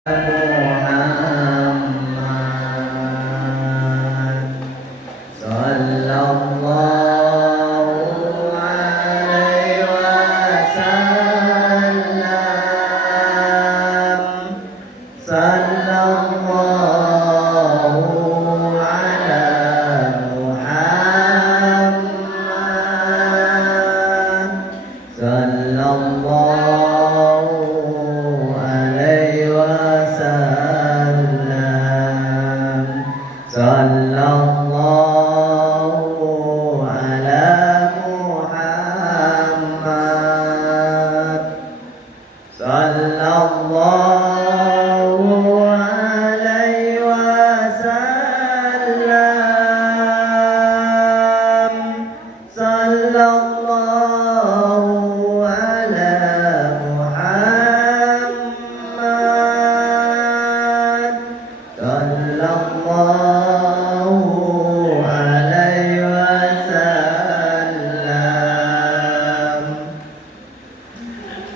Muhammad sallallahu alaihi wasallam sallallahu ala Muhammad sallallahu alaihi wasallam sallallahu ala Muhammad sallallahu alaihi wasallam sallallahu ala Muhammad sallallahu alaihi wasallam.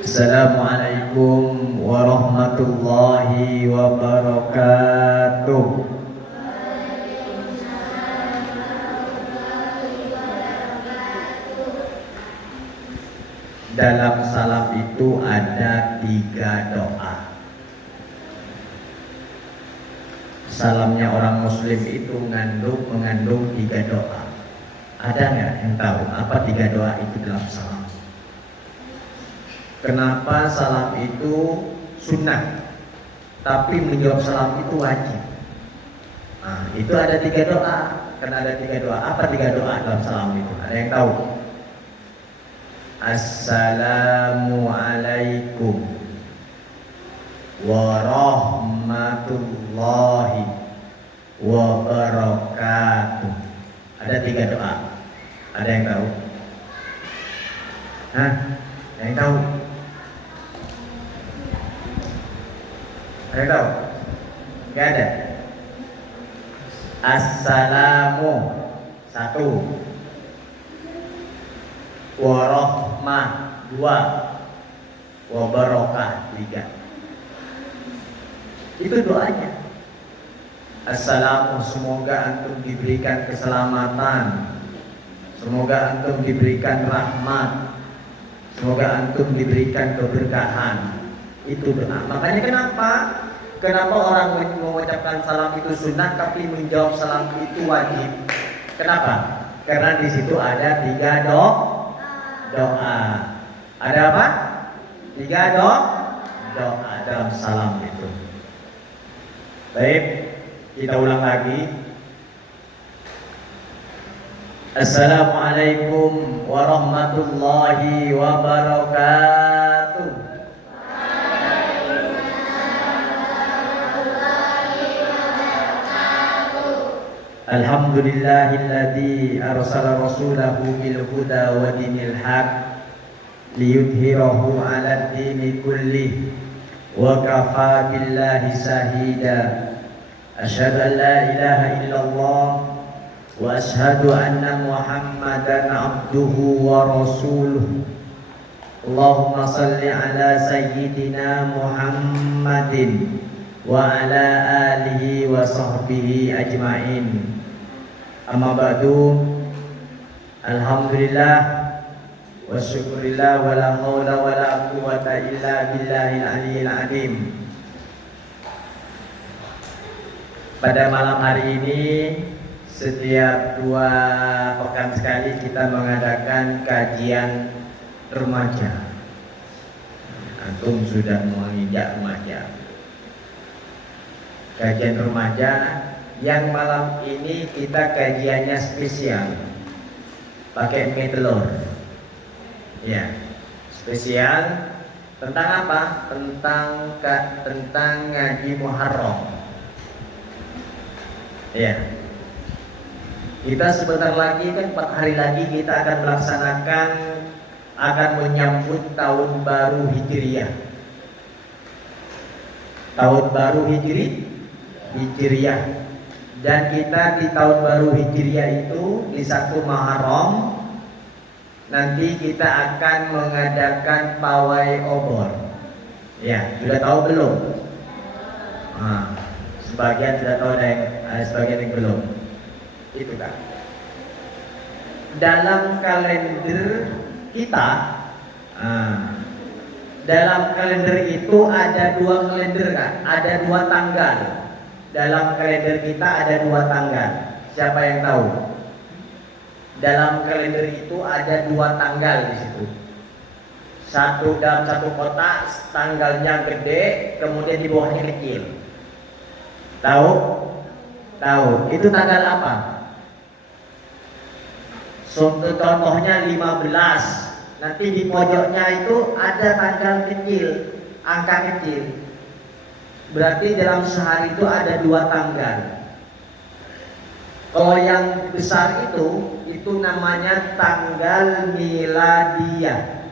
Assalamualaikum warahmatullahi wabarakatuh. Dalam salam itu ada 3 doa. Salamnya orang muslim itu mengandung 3 doa. Ada nggak yang tahu apa 3 doa itu dalam salam? Kenapa salam itu sunnah, tapi menjawab salam itu wajib? Nah, itu ada 3 doa. Karena ada 3 doa. Apa 3 doa dalam salam itu? Ada yang tahu? Assalamualaikum warahmatullahi wabarakatuh. Ada 3 doa. Ada yang tahu? Hah? Ada yang tahu? Ada yang tahu? Gak ada. Assalamu 1, warahmah 2, wabarakah 3. Itu doanya. Assalamu, semoga antum diberikan keselamatan, semoga antum diberikan rahmat, semoga antum diberikan keberkahan. Itu doa. Makanya kenapa orang mengucapkan salam itu sunnah, tapi menjawab salam itu wajib? Kenapa? Karena di situ ada 3 doa. Ada apa? 3 doa dalam salam itu. Baik, kita ulang lagi. Assalamualaikum warahmatullahi wabarakatuh. Alhamdulillahilladzi arsala rasulahu bil huda wa dinil haq liyudhhirahu 'alad dini kullih wa kafaa billahi shahida. Asyhadu an la ilaha illallah wa asyhadu anna Muhammadan 'abduhu wa rasuluh. Allahumma salli ala sayyidina Muhammadin wa ala alihi wa sahbihi ajma'in. Amma ba'du. Alhamdulillah wa syukurillah wa la hawla wa la quwwata illa billahil aliyyil azim. Pada malam hari ini, setiap 2 pekan sekali kita mengadakan kajian remaja. Antum sudah menginjak remaja. Kajian remaja yang malam ini kita kajiannya spesial, pakai mie telur. Ya, spesial tentang apa? Tentang ngaji Muharram. Ya, kita sebentar lagi kan 4 hari lagi kita akan menyambut tahun baru Hijriyah. Tahun baru Hijriyah. Dan kita di tahun baru Hijriyah itu di 1 Muharram nanti kita akan mengadakan pawai obor. Ya, sudah tahu belum? Sebagian sudah tahu, ada sebagian yang belum. Itu kan. Dalam kalender kita, dalam kalender itu ada dua kalender kan, ada dua tanggal. Dalam kalender kita ada dua tanggal. Siapa yang tahu? Dalam kalender itu ada dua tanggal di situ. Satu dalam satu kotak, tanggalnya gede, kemudian di bawahnya kecil. Tahu? Tahu. Itu tanggal apa? Contohnya 15. Nanti di pojoknya itu ada tanggal kecil, angka kecil. Berarti dalam sehari itu ada dua tanggal. Kalau yang besar itu namanya tanggal miladiah.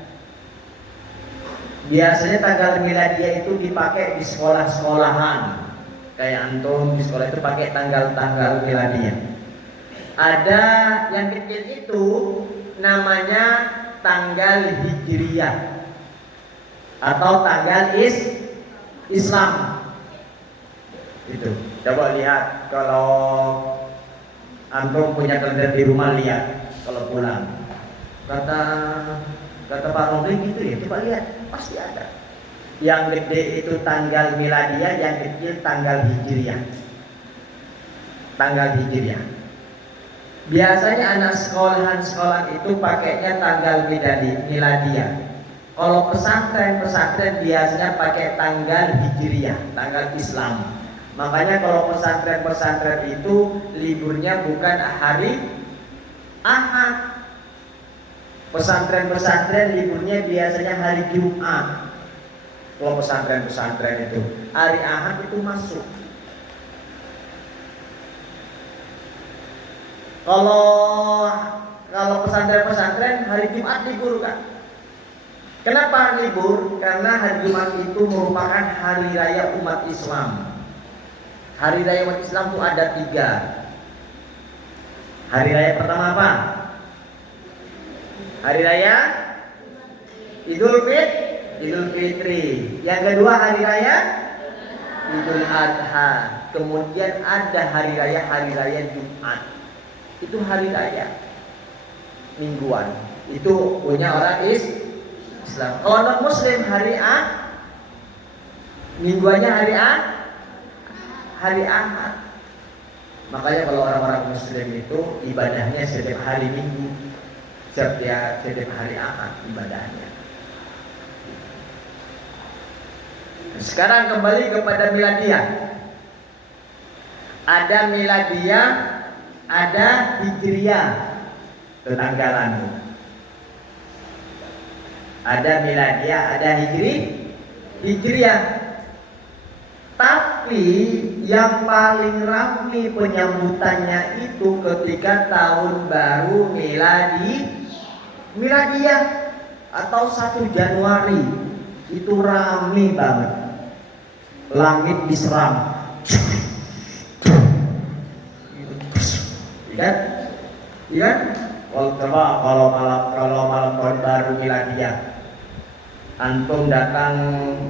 Biasanya tanggal miladiah itu dipakai di sekolah-sekolahan. Kayak antum di sekolah itu pakai tanggal-tanggal miladiah. Ada yang kecil itu namanya tanggal hijriyah atau tanggal Islam. Itu. Coba lihat kalau antum punya kalender di rumah, lihat kalau pulang. Kata Pak Romli gitu ya, coba lihat, pasti ada. Yang gede itu tanggal miladiah, yang kecil tanggal hijriyah. Tanggal hijriyah. Biasanya anak sekolahan itu pakainya tanggal miladiah. Kalau pesantren biasanya pakai tanggal hijriyah, tanggal Islam. Makanya kalau pesantren itu liburnya bukan hari Ahad. Pesantren liburnya biasanya hari Jumat. Kalau pesantren itu hari Ahad itu masuk. Kalau pesantren hari Jumat libur kan? Kenapa libur? Karena hari Jumat itu merupakan hari raya umat Islam. Hari raya umat Islam itu ada 3. Hari raya pertama apa? Hari raya Idul Fitri. Yang kedua hari raya Idul Adha. Kemudian ada hari raya Jumat. Itu hari raya mingguan. Itu punya orang Islam. Kalau non Muslim hari mingguannya hari Ahad. Makanya kalau orang-orang Muslim itu ibadahnya setiap hari Minggu, setiap hari Ahad ibadahnya. Sekarang kembali kepada miladiah. Ada miladiah, ada hijriyah. Tetanggalan. Ada miladiah, ada hijriyah. Tapi yang paling ramai penyambutannya itu ketika tahun baru miladiah atau 1 Januari. Itu ramai banget. Langit diseram. Iya kan? Kalau malam tahun baru miladiah, antum datang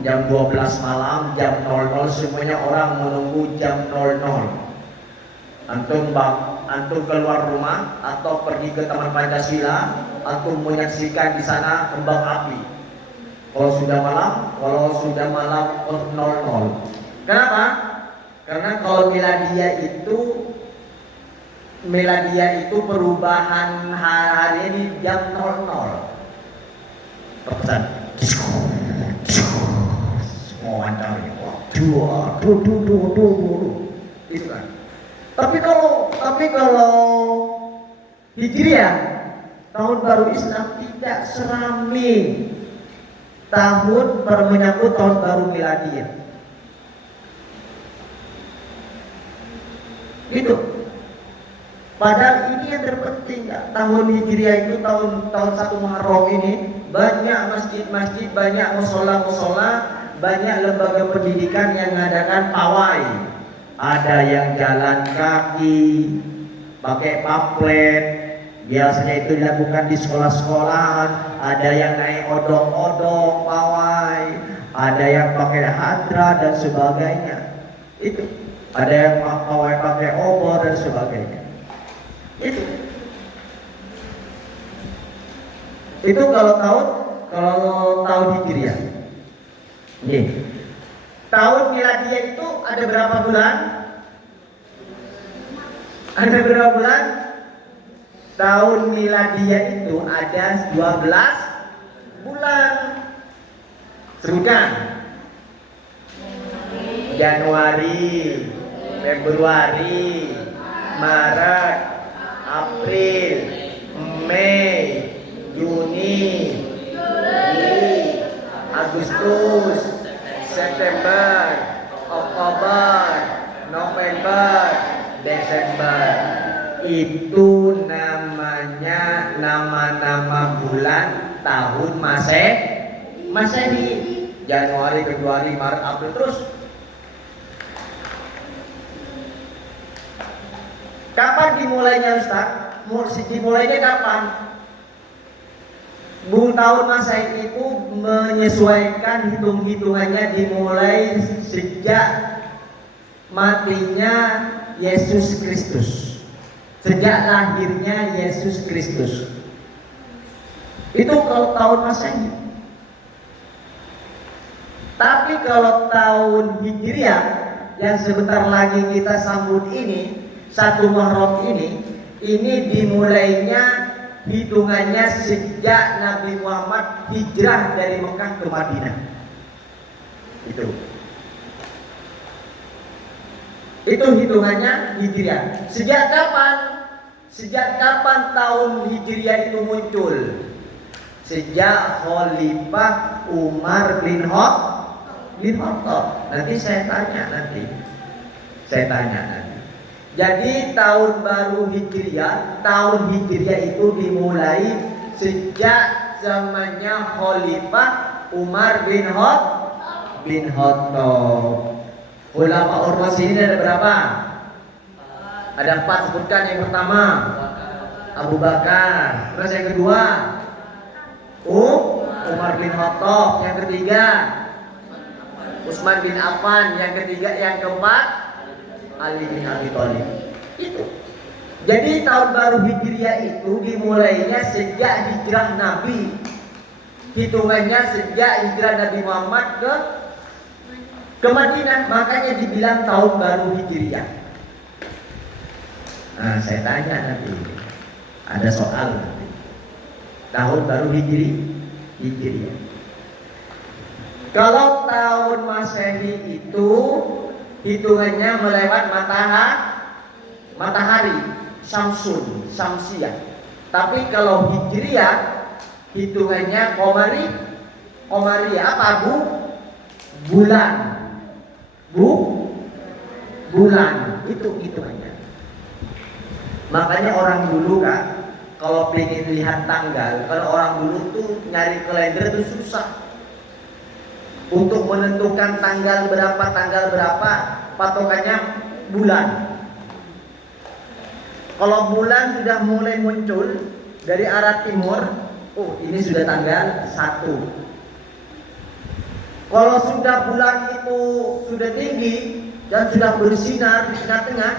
jam 12 malam, jam 00, semuanya orang menunggu jam 00. Antum keluar rumah atau pergi ke Taman Pancasila, antum menyaksikan di sana kembang api. Kalau sudah malam 00. Kenapa? Karena kalau miladiah itu perubahan hari ini jam 00. Pesan semua antaranya itu kan. Tapi kalau hijriah, tahun baru Islam, tidak serami tahun menyambut tahun baru miladiah. Gitu. Padahal ini yang terpenting, tahun hijriah itu tahun 1 Muharram ini banyak masjid-masjid, banyak musola-musola, banyak lembaga pendidikan yang mengadakan pawai. Ada yang jalan kaki, pakai pamflet, biasanya itu dilakukan di sekolah-sekolahan. Ada yang naik odong-odong pawai, ada yang pakai hadra dan sebagainya. Itu Ada yang mau pakai obor dan sebagainya. Itu kalau tahun Hijriah. Nih. Tahun Miladiah itu ada berapa bulan? Ada berapa bulan? Tahun Miladiah itu ada 12 bulan. Sebutkan. Januari, Februari, Maret, April, Mei, Juni, Juli, Agustus, September, Oktober, November, Desember. Itu namanya nama-nama bulan tahun Masehi. Januari, Februari, Maret, April, terus. Kapan dimulainya Ustaz? Dimulainya kapan? Tahun Masehi itu menyesuaikan hitungannya dimulai sejak matinya Yesus Kristus. Sejak lahirnya Yesus Kristus. Itu kalau tahun Masehi. Tapi kalau tahun Hijriah yang sebentar lagi kita sambut ini, 1 Muharram ini dimulainya hitungannya sejak Nabi Muhammad hijrah dari Mekah ke Madinah. Itu hitungannya Hijriah. Sejak kapan tahun Hijriah itu muncul? Sejak Khalifah Umar bin Khattab. Nanti saya tanya nanti. Jadi tahun baru Hijriah, tahun Hijriah itu dimulai sejak zamannya Khalifah Umar bin Khattab. Khulafaur Rasyidin ada berapa? Ada 4, sebutkan. Yang pertama Abu Bakar. Terus yang kedua Umar bin Khattab. Yang ketiga Utsman bin Affan. Yang keempat Ali bin Abi Thalib. Itu. Jadi tahun baru Hijriah itu dimulainya sejak hijrah Nabi. Hitungannya sejak hijrah Nabi Muhammad ke Madinah, makanya dibilang tahun baru Hijriah. Nah, saya tanya nanti. Ada soal nanti. Tahun baru Hijriah. Kalau tahun Masehi itu hitungannya melewat matahari, Syamsiyah. Tapi kalau Hijriah hitungannya Qamari apa Bu? Bulan itu hitungannya. Makanya orang dulu Kak, kalau pengen lihat tanggal, kalau orang dulu tuh nyari kalender itu susah. Untuk menentukan tanggal berapa, patokannya bulan. Kalau bulan sudah mulai muncul dari arah timur, ini sudah tanggal 1. Kalau sudah bulan itu sudah tinggi dan sudah bersinar di tengah-tengah,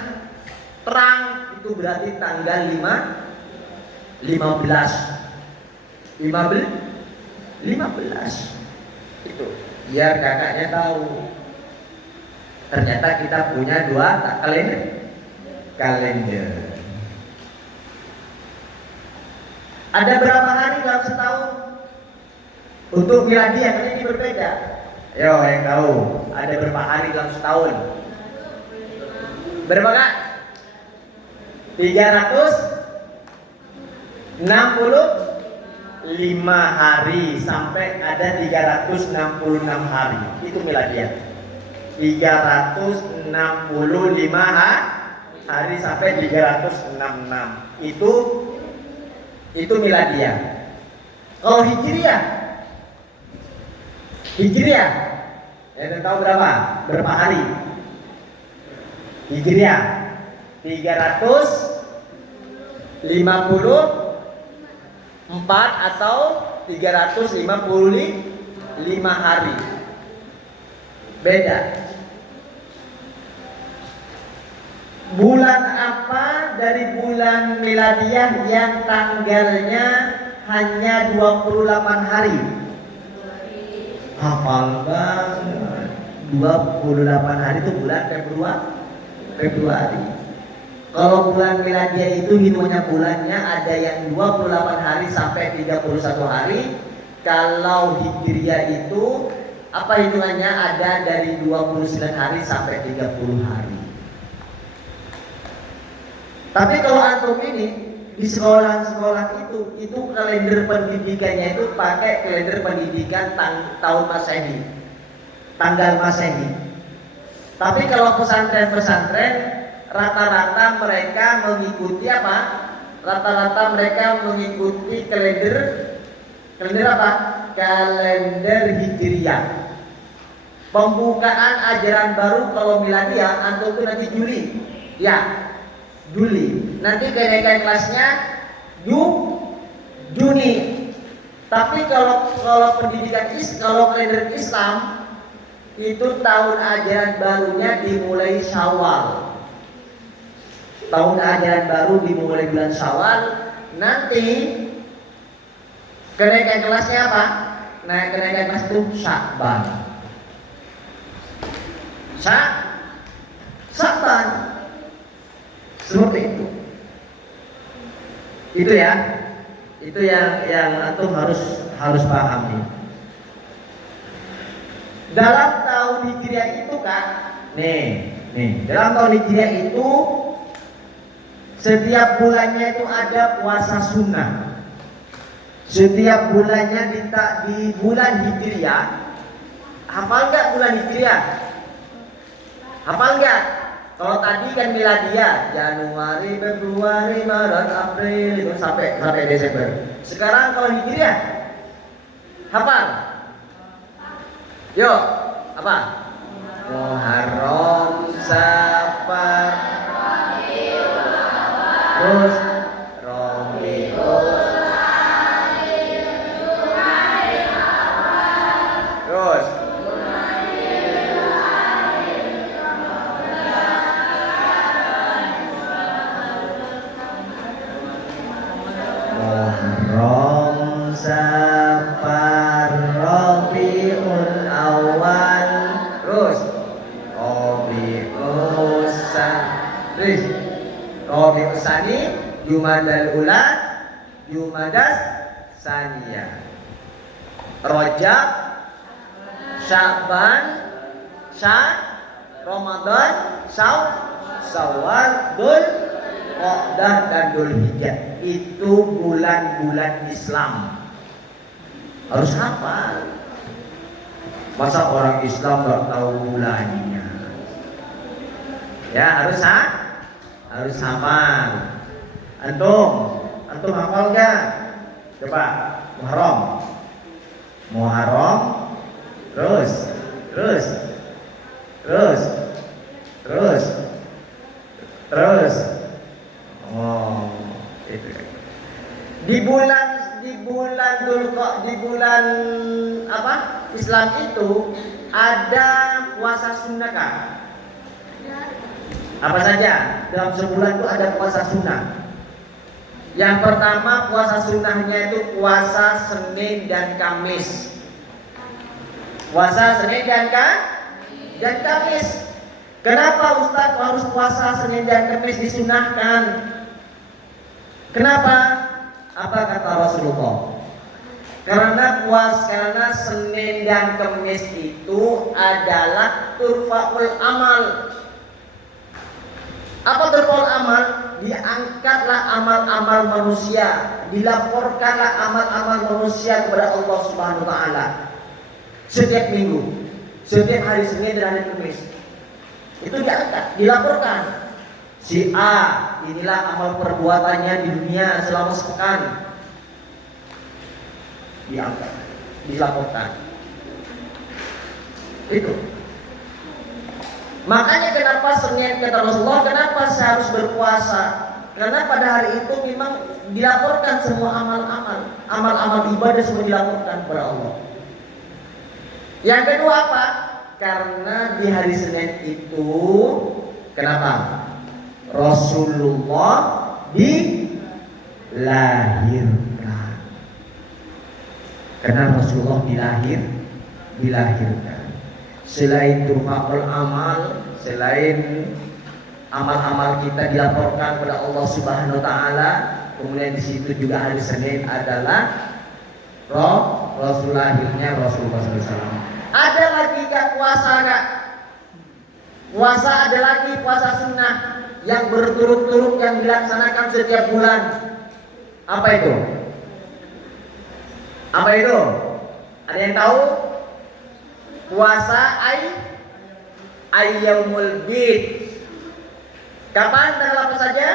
terang, itu berarti tanggal 15. Itu. Biar kakaknya tahu. Ternyata kita punya 2 kalender. Ada berapa hari dalam setahun? Untuk miladiah kan ini berbeda. Yo, yang tahu ada berapa hari dalam setahun? Berapa Kak? 365 hari sampai ada 366 hari. Itu miladiah. 365 hari sampai 366. Itu miladiah. Kalau Hijriah, ya tahu berapa hari? Hijriah 354 atau 355 hari. Beda. Bulan apa dari bulan miladiah yang tanggalnya hanya 28 hari? Hafal banget. 28 hari itu bulan Februari. Kalau bulan miladiah itu hitungannya bulannya ada yang 28 hari sampai 31 hari. Kalau hijriah itu apa hitungannya ada dari 29 hari sampai 30 hari. Tapi kalau antum ini di sekolah-sekolah itu kalender pendidikannya itu pakai kalender pendidikan tahun Masehi, tanggal Masehi. Tapi kalau pesantren-pesantren rata-rata mereka mengikuti apa? Rata-rata mereka mengikuti kalender apa? Kalender Hijriah. Pembukaan ajaran baru kalau miladiah antum itu nanti Juli. Ya, Juli. Nanti kenaikan kelasnya Juni. Tapi kalau pendidikan kalau kalender Islam itu tahun ajaran barunya dimulai Syawal. Tahun ajaran baru dimulai bulan Syawal. Nanti kenaikan kelasnya apa? Nah, kenaikan kelas itu Sya'ban. Sya'ban. Seperti itu. Itu ya. Itu yang antum harus paham nih. Dalam tahun Hijriah itu kan, nih, dalam tahun Hijriah itu setiap bulannya itu ada puasa sunnah. Setiap bulannya di bulan Hijriah. Hafal nggak bulan Hijriah? Hafal nggak? Kalau tadi kan miladiah, Januari, Februari, Maret, April itu sampai Desember. Sekarang kalau Hijriah, hafal? Yuk, apa? Muharram, Safar, terus Rabiul, terus Muharram, Safar, Rabiul Awal, terus Rabiul Tsani, Jumadal Ula, Jumadas Saniyah, Rajab, Sya'ban, Ramadan, Syawal, Dzulqa'dah dan Dzulhijjah. Itu bulan-bulan Islam. Harus hafal. Masa orang Islam nggak tahu bulannya? Ya harus hafal. Antum hafal nggak? Coba Muharram, terus. Oh, itu. Di bulan apa? Islam itu ada puasa sunnah kan? Apa saja? Dalam sebulan itu ada puasa sunnah. Yang pertama puasa sunnahnya itu puasa Senin dan Kamis. Puasa Senin dan Kamis. Kenapa Ustaz harus puasa Senin dan Kamis disunahkan? Kenapa? Apa kata Rasulullah? Karena Senin dan Kamis itu adalah turfaul amal. Apa turfaul amal? Diangkatlah amal-amal manusia, dilaporkanlah amal-amal manusia kepada Allah Subhanahu wa taala. Setiap minggu, setiap hari Senin dan hari Kamis. Itu diangkat, dilaporkan. Si A, inilah amal perbuatannya di dunia selama sepekan. Diangkat, dilaporkan. Itu. Makanya kenapa Senin kata Rasulullah, kenapa saya harus berpuasa? Karena pada hari itu memang dilaporkan semua amal-amal ibadah semua dilaporkan kepada Allah. Yang kedua apa? Karena di hari Senin itu kenapa? Rasulullah dilahirkan. Karena Rasulullah dilahirkan. Selain turfa'ul amal, selain amal-amal kita dilaporkan kepada Allah Subhanahu wa taala, kemudian di situ juga hari Senin adalah Rasul lahirnya Rasulullah SAW. Ada lagi Kak puasa Kak. Puasa ada lagi puasa sunnah yang berturut-turut yang dilaksanakan setiap bulan. Apa itu? Apa itu? Ada yang tahu? Puasa Yaumul Bid. Kapan, tanggal apa saja?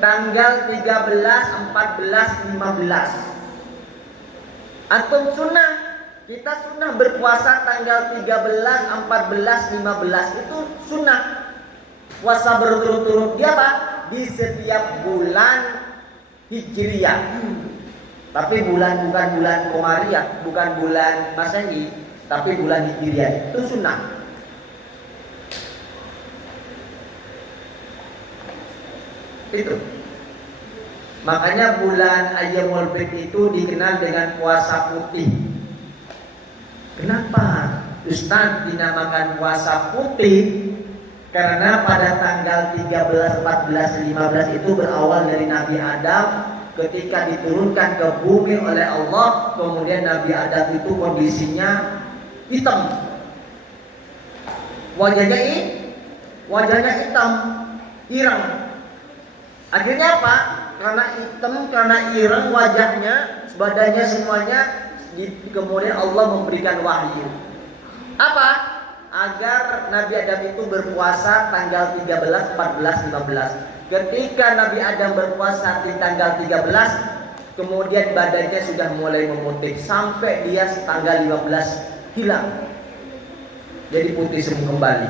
Tanggal 13, 14, 15. Antum sunnah, kita sunnah berpuasa tanggal 13, 14, 15 itu sunnah. Puasa berturut-turut di apa? Di setiap bulan Hijriyah. Tapi bukan bulan Komariah, bukan bulan Masehi, tapi bulan Hijriyah itu sunnah. Itu. Makanya bulan Ayyamul Bid itu dikenal dengan puasa putih. Kenapa Ustaz dinamakan puasa putih? Karena pada tanggal 13, 14, 15 itu berawal dari Nabi Adam ketika diturunkan ke bumi oleh Allah. Kemudian Nabi Adam itu kondisinya hitam, wajahnya hitam, ireng. Akhirnya apa? Karena hitam, karena ireng wajahnya, badannya semuanya, kemudian Allah memberikan wahyu. Apa? Agar Nabi Adam itu berpuasa tanggal 13, 14, 15. Ketika Nabi Adam berpuasa di tanggal 13, kemudian badannya sudah mulai memutih sampai dia tanggal 15 hilang. Jadi putih semua kembali.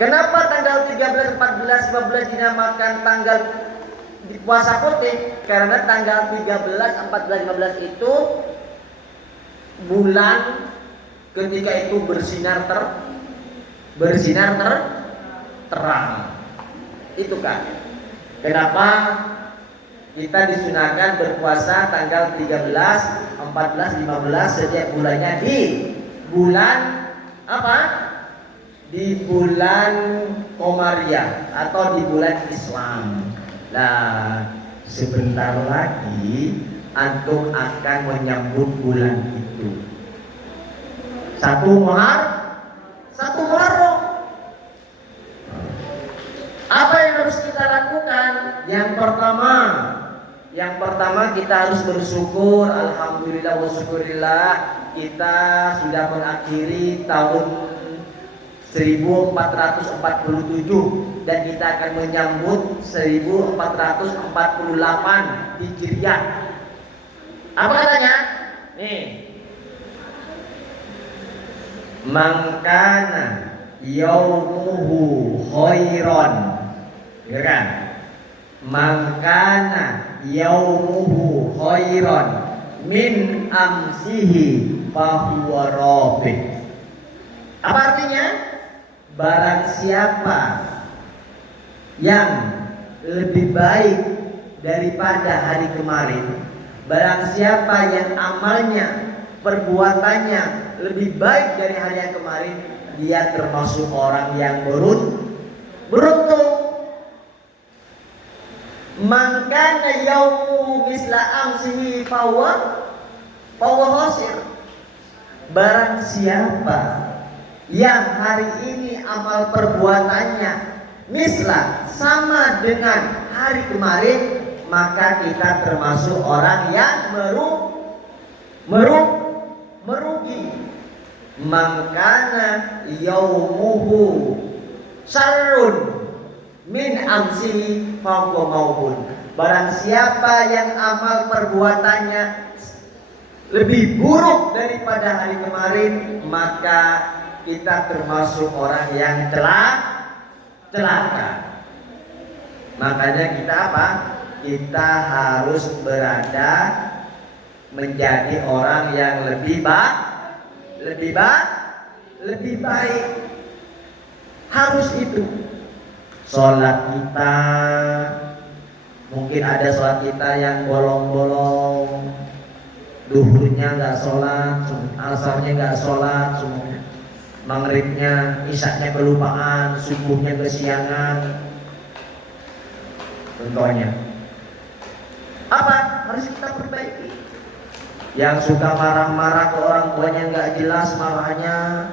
Kenapa tanggal 13, 14, 15 dinamakan tanggal puasa putih? Karena tanggal 13, 14, 15 itu bulan ketika itu bersinar terang. Itu kan. Kenapa kita disunahkan berpuasa tanggal 13, 14, 15 setiap bulannya di bulan apa? Di bulan Komariah atau di bulan Islam. Nah, sebentar lagi antum akan menyambut bulan itu. Satu Muharram. Apa yang harus kita lakukan? Yang pertama kita harus bersyukur. Alhamdulillah wa syukurillah, kita sudah mengakhiri tahun 1447 dan kita akan menyambut 1448 Hijriah. Apa katanya? Nih. Mangkana yaumuhu khairan. Ya kan? Mangkana yaumuhu khairan min amsihi fahuwa rabih. Apa artinya? Barang siapa yang lebih baik daripada hari kemarin, barang siapa yang amalnya, perbuatannya lebih baik dari hari yang kemarin, dia termasuk orang yang beruntung. Mangkana yaumu misla amsihi fahuwa khasir. Barang siapa yang hari ini amal perbuatannya mislah sama dengan hari kemarin, maka kita termasuk orang yang merugi. Mangkana yaumuhu syarrun min amsihi fahuwa maubun. Barang siapa yang amal perbuatannya lebih buruk daripada hari kemarin, maka kita termasuk orang yang celaka. Makanya kita apa? Kita harus berada menjadi orang yang lebih baik. Harus itu. Sholat kita, mungkin ada sholat kita yang bolong-bolong, duhurnya nggak sholat, asarnya nggak sholat, maghribnya, isaknya kelupaan, subuhnya kesiangan. Contohnya apa? Harus kita perbaiki. Yang suka marah-marah ke orang tuanya nggak jelas marahnya,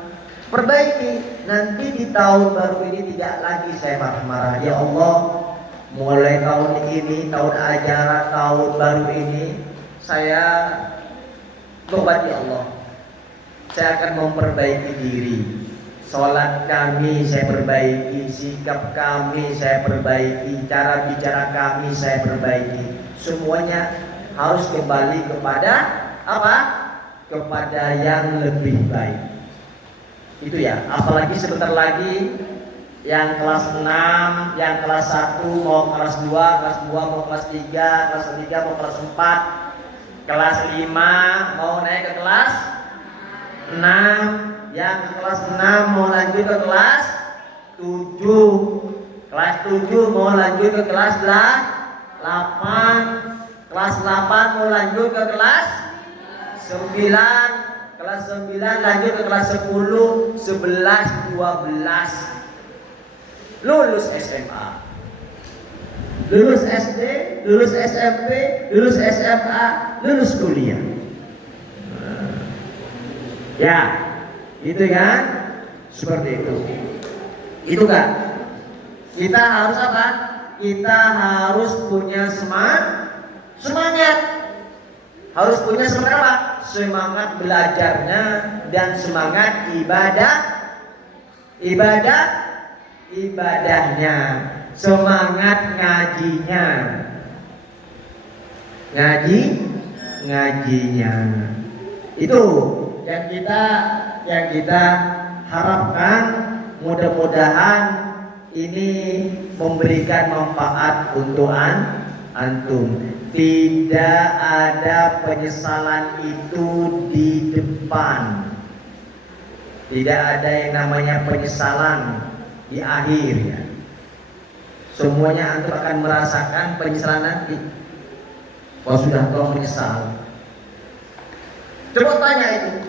perbaiki. Nanti di tahun baru ini tidak lagi saya marah-marah. Ya Allah, mulai tahun ini, tahun ajaran tahun baru ini, saya tobat ya Allah. Saya akan memperbaiki diri. Sholat kami saya perbaiki, sikap kami saya perbaiki, cara bicara kami saya perbaiki. Semuanya harus kembali kepada apa? Kepada yang lebih baik. Itu ya, apalagi sebentar lagi yang kelas 6, yang kelas 1 mau kelas 2, kelas 2 mau kelas 3, kelas 3 mau kelas 4, kelas 5 mau naik ke kelas 6, yang kelas 6 mau lanjut ke kelas 7, kelas 7 mau lanjut ke kelas 8, kelas 8 mau lanjut ke kelas 9, kelas 9 lanjut ke kelas 10, 11, 12, lulus SMA, lulus SD, lulus SMP, lulus SMA, lulus kuliah. Ya, itu kan, seperti itu. Itu kan, kita harus apa? Kita harus punya semangat. Harus punya semangat apa? Semangat belajarnya dan semangat ibadahnya, semangat ngajinya, ngajinya. Itu yang kita harapkan. Mudah-mudahan ini memberikan manfaat untuk antum. Tidak ada penyesalan itu di depan. Tidak ada yang namanya penyesalan di akhir ya. Semuanya antum akan merasakan penyesalan nanti. Kalau sudah kau menyesal, coba tanya itu.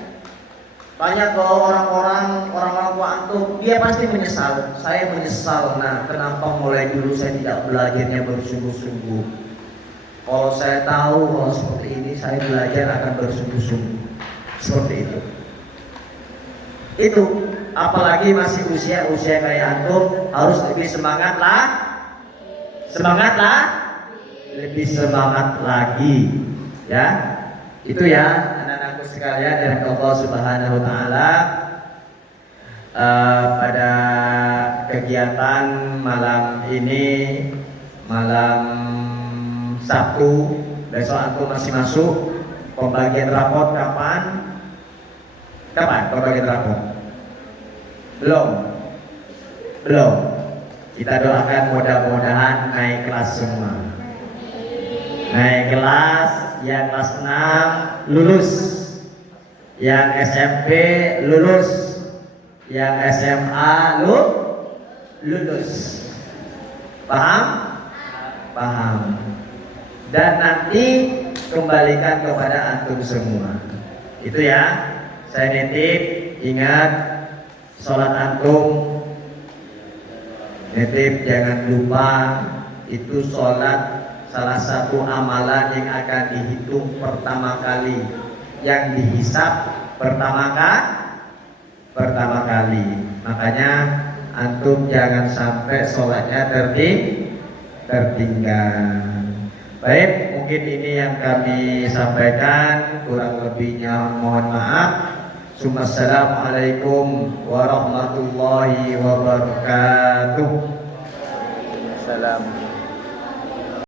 Tanya ke orang-orang tua antum, dia pasti menyesal. Saya menyesal. Nah, kenapa mulai dulu saya tidak belajarnya bersungguh-sungguh? Kalau saya tahu kalau seperti ini, saya belajar akan bersungguh-sungguh. Seperti itu. Itu, apalagi masih usia kayak antum, harus lebih semangat lebih semangat lagi. Ya, itu ya. Sekalian dari Allah Subhanahu wa taala, pada kegiatan malam ini, malam Sabtu, besok antum masih masuk. Pembagian rapot kapan pembagian rapot? Belum. Kita doakan mudah-mudahan naik kelas semua. Naik kelas, yang kelas 6 lulus, yang SMP lulus, yang SMA lulus. Paham? Dan nanti kembalikan kepada antum semua. Itu ya. Saya nitip, ingat sholat antum. Nitip, jangan lupa itu sholat salah satu amalan yang akan dihitung pertama kali, yang dihisap pertama kali. Makanya antum jangan sampai sholatnya tertinggal. Baik, mungkin ini yang kami sampaikan, kurang lebihnya mohon maaf. Assalamualaikum warahmatullahi wabarakatuh. Salam.